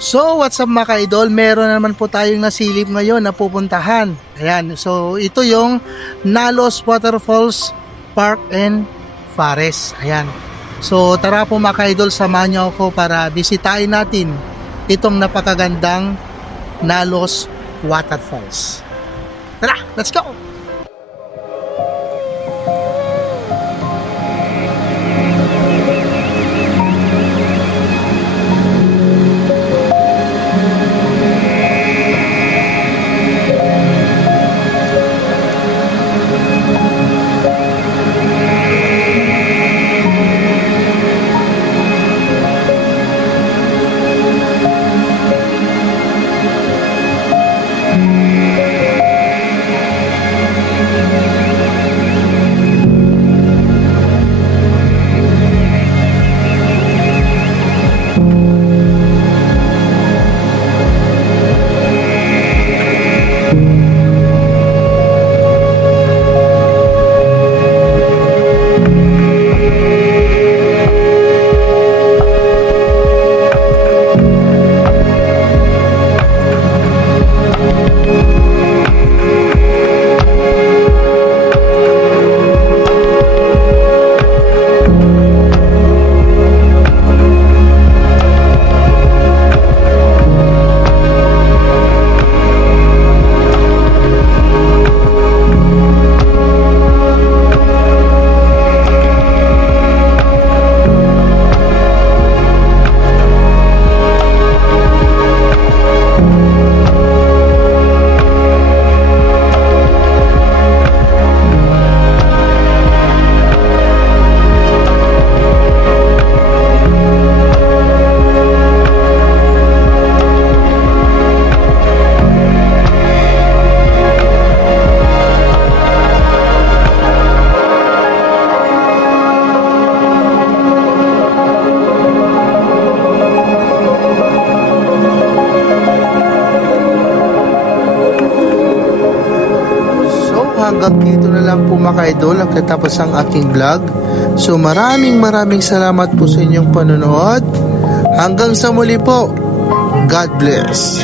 So what's up mga ka-idol, meron naman po tayong nasilip ngayon na pupuntahan. Ayan, so ito yung Nalos Waterfalls Park and Forest. Ayan, so tara po mga ka-idol, samahan niyo ako para bisitahin natin itong napakagandang Nalos Waterfalls. Tara, let's go! Hanggang dito na lang po mga ka-idol ang katapos ang aking vlog. So maraming salamat po sa inyong panonood. Hanggang sa muli po. God bless.